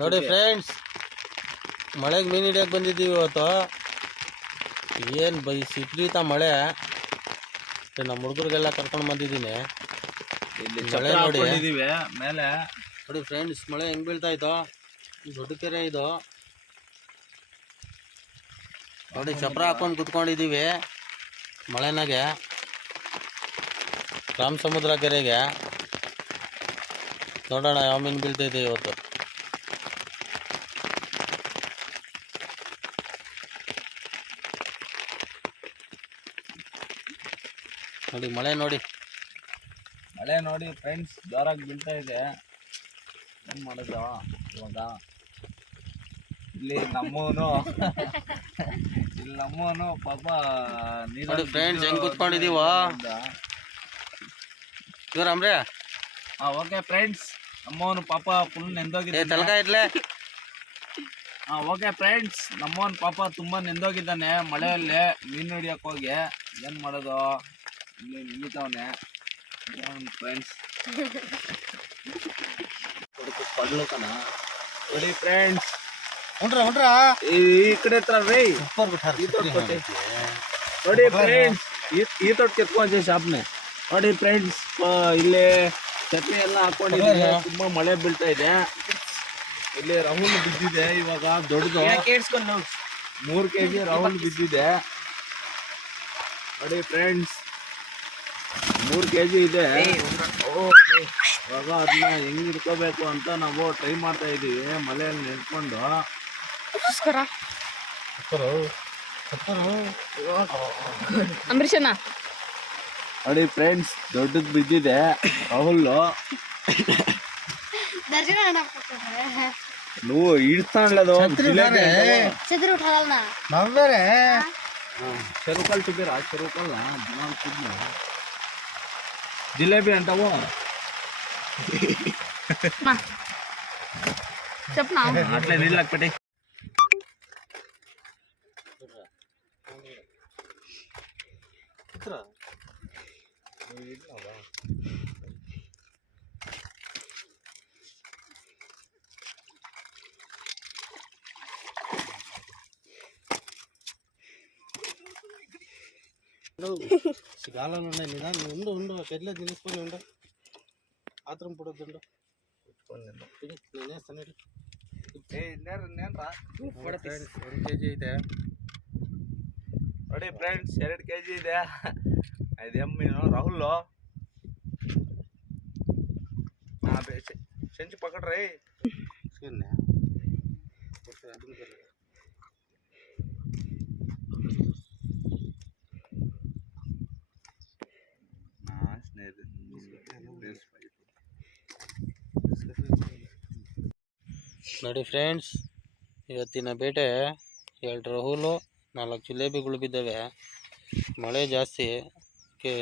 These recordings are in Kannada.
ನೋಡಿ ಫ್ರೆಂಡ್ಸ್ ಮಳೆಗೆ ಮೀನು ಹಿಡಿಯಕ್ಕೆ ಬಂದಿದ್ದೀವಿ ಇವತ್ತು. ಏನು ಬೈ ವಿಪರೀತ ಮಳೆ. ನಮ್ಮ ಹುಡುಗರಿಗೆಲ್ಲ ಕರ್ಕೊಂಡು ಬಂದಿದ್ದೀನಿ. ಇಲ್ಲಿ ಮಳೆ ನೋಡಿ. ಮೇಲೆ. ನೋಡಿ ಫ್ರೆಂಡ್ಸ್ ಮಳೆ ಹೆಂಗ್ ಬೀಳ್ತಾ ಇತ್ತು. ದೊಡ್ಡ ಕೆರೆ ಇದು. ನೋಡಿ ಚಪ್ರ ಹಾಕೊಂಡು ಕುತ್ಕೊಂಡಿದ್ದೀವಿ ಮಳೆನಾಗೆ. ರಾಮ ಸಮುದ್ರ ಕೆರೆಗೆ. ನೋಡೋಣ ಯಾವ ಮೀನು ಬೀಳ್ತೈತೆ ಇವತ್ತು. ನೋಡಿ ಮಳೆ ನೋಡಿ. ಮಳೆ ನೋಡಿ ಫ್ರೆಂಡ್ಸ್ ಜೋರಾಗಿ ಬೀಳ್ತಾ ಇದೆ. ಏನು ಮಾಡೋದು ಇವಾಗ? ಇಲ್ಲಿ ನಮ್ಮವನು ಇಲ್ಲಿ ನಮ್ಮವನು ಪಾಪ ನೀರು ನೋಡಿ ಫ್ರೆಂಡ್ಸ್ ಹೆಂಗೆ? ಬಂದ. ಇವ್ರ ಅಂಬ್ರೆ ಹಾಂ ಓಕೆ ಫ್ರೆಂಡ್ಸ್ ನಮ್ಮವನು ಪಾಪ ಫುಲ್ ನೆಂದೋಗಿದ್ದೆ ತಲಕ ಇರ್ಲೆ ಹಾಂ ಓಕೆ ಫ್ರೆಂಡ್ಸ್ ನಮ್ಮವನ್ ಪಾಪ ತುಂಬ ನೆಂದೋಗಿದ್ದಾನೆ ಮಳೆಯಲ್ಲೇ ಮೀನು ಹಿಡಿಯೋಕೆ ಹೋಗಿ. ಏನು ಮಾಡೋದು? ಇಲ್ಲಿ ನಿಂತವನೆ ಫ್ರೆಂಡ್ಸ್ ಪಡ್ಲು ಕಣ ನೋಡಿ ಫ್ರೆಂಡ್ಸ್ ಹೊಂಡ್ರ ಹೊಂಡ್ರ ಈ ಕಡೆ ಹತ್ರ ರೇ. ಸೂಪರ್ ಬಿಟ್ಟಾರ ಈ ತೋಟಕ್ಕೆ. ನೋಡಿ ಫ್ರೆಂಡ್ಸ್ ಈ ತೋಟಕ್ಕೆ ಕೆತ್ಕೊಂಡೆ ಶಾಪ್ನೆ? ನೋಡಿ ಫ್ರೆಂಡ್ಸ್ ಇಲ್ಲೇ ಚಟ್ನಿ ಎಲ್ಲ ಹಾಕೊಂಡಿದ್ದಾರೆ ತುಂಬಾ ಮಳೆ ಬೀಳ್ತಾ ಇದೆ. ಇಲ್ಲಿ ರಾಹುಲ್ ಬಿದ್ದಿದೆ ಇವಾಗ ದೊಡ್ಡದು. ಮೂರ್ ಕೆಜಿ ರಾಹುಲ್ ಬಿದ್ದಿದೆ. ನೋಡಿ ಫ್ರೆಂಡ್ಸ್ ಮೂರ್ ಕೆಜಿ ಇದೆ. ಓ, ಇವಾಗ ಅದನ್ನ ಹೆಂಗ್ ಹಿಡ್ಕೋಬೇಕು ಅಂತ ನಾವು ಟ್ರೈ ಮಾಡ್ತಾ ಇದೀವಿ ಮಳೆಯಲ್ಲಿ ನೆನ್ಕೊಂಡು ಅಂಬರೀಷಣ್ಣ. ನೋಡಿ ಫ್ರೆಂಡ್ಸ್ ದೊಡ್ಡದು ಬಿದ್ದಿದೆ. ರಾಹುಲ್ ನೋ ನೀವು ಇಡ್ತಾನಲ್ಲ ಚದುರು ಉಠಲ್ಲ ನಾವ್ ಬೇರೆ. ಚೆರುಕಲ್ జిలేబీ అంటావు? చెప్పనా? అట్లే నీళ్ళకి పెట్టి. ఇక్కడ సిగాలలో ఉన్నాయి నిదానం ఉండు ఉండు షెడ్లో తినేసుకొని ఉండు ఆత్రం పడొద్దు నేనేస్తాను ఇటు. ఫ్రెండ్స్, ಒಂದು ಕೆ ಜಿ ಐತೆ ನೋಡಿ ಫ್ರೆಂಡ್ಸ್ ಎರಡು ಕೆ ಜಿ ಇದೆ ಇದು ಎಮ್ಮೀನು ರಾಹುಲ್ ಚೆಂಚು ಪಕಡ್ರಿ ಸುಮ್ಮನೆ ನೋಡಿ ಫ್ರೆಂಡ್ಸ್, ಇವತ್ತಿನ ಬೇಟೆ ಎರಡು ರಹುಲು ನಾಲ್ಕು ಜಿಲೇಬಿಗಳು ಬಿದ್ದಾವೆ. ಮಳೆ ಜಾಸ್ತಿ, ಅದಕ್ಕೆ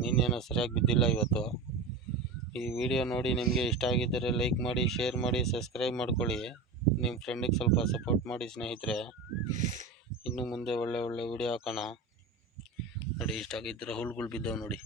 ಮೀನೇನೋ ಸರಿಯಾಗಿ ಬಿದ್ದಿಲ್ಲ ಇವತ್ತು. ಈ ವಿಡಿಯೋ ನೋಡಿ ನಿಮಗೆ ಇಷ್ಟ ಆಗಿದ್ದರೆ ಲೈಕ್ ಮಾಡಿ, ಶೇರ್ ಮಾಡಿ, ಸಬ್ಸ್ಕ್ರೈಬ್ ಮಾಡ್ಕೊಳ್ಳಿ. ನಿಮ್ಮ ಫ್ರೆಂಡಿಗೆ ಸ್ವಲ್ಪ ಸಪೋರ್ಟ್ ಮಾಡಿ ಸ್ನೇಹಿತರೆ. ಇನ್ನು ಮುಂದೆ ಒಳ್ಳೆ ಒಳ್ಳೆ ವಿಡಿಯೋ ಹಾಕೋಣ. ನೋಡಿ ಇಷ್ಟ ಆಗಿದ್ದರೆ ಹುಲ್ಗಳು ಬಿದ್ದಾವೆ ನೋಡಿ.